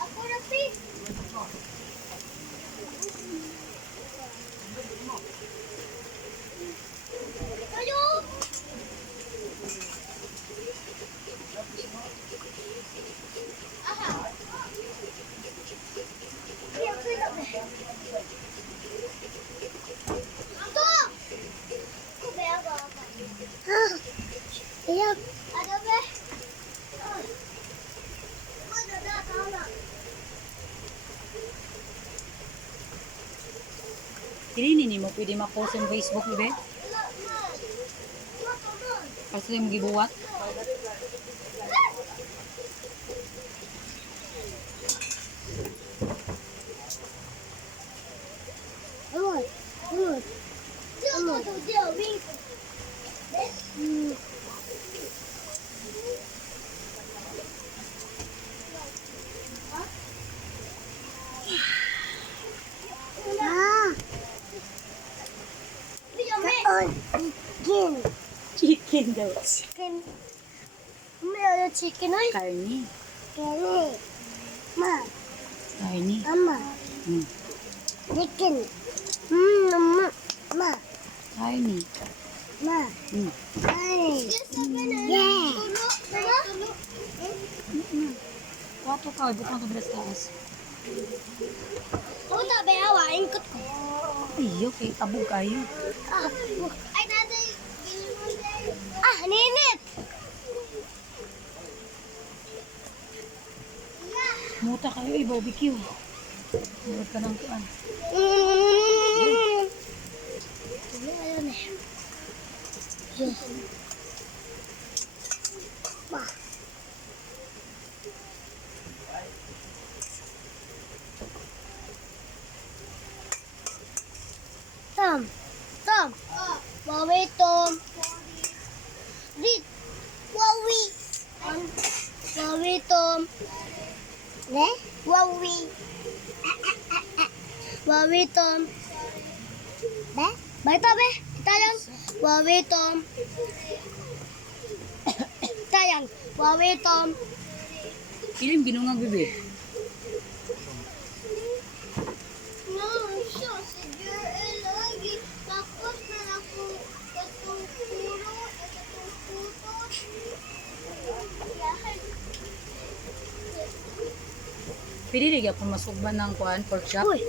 Ako na si. Ayo. Aha. Iya, kita deh. Stop. Kok be apa? Hah. Iya. Ada be. Ada dah tahu lah. Hindi mo pwede ma-post sa Facebook, ibe? Kasi yung gibuwat. Amor, amor. Amor. Chicken. Chicken daw. Chicken. May ada chicken ay. Karni. Kani. Ma. Karni. Mama. Hmm. Chicken. Mama. Ma. Karni. Ma. Hmm. Ay. Yeah. Wato ka, butang to beres taas. Ako na ba yawain ko? Iyo, kay tabog kayo. Ay, nanay. Ninit. Muta kayo, barbecue. Murad ka ng kuan. Ayun eh. Ma. Tom. Wawi, Tom. Dit. Wawi. Wawi, Tom. Ne? Wawi. Wawi, Tom. Be? Baita, be. Tayang. Wawi, Tom. Tayang. Wawi, Tom. Ilim ginungag, bibi. No, siya. Sige, lagi. Tapos na ako itong puro, itong puto. Yahan. Pwede rin ako masugban ng kuan, pork chop. Uy,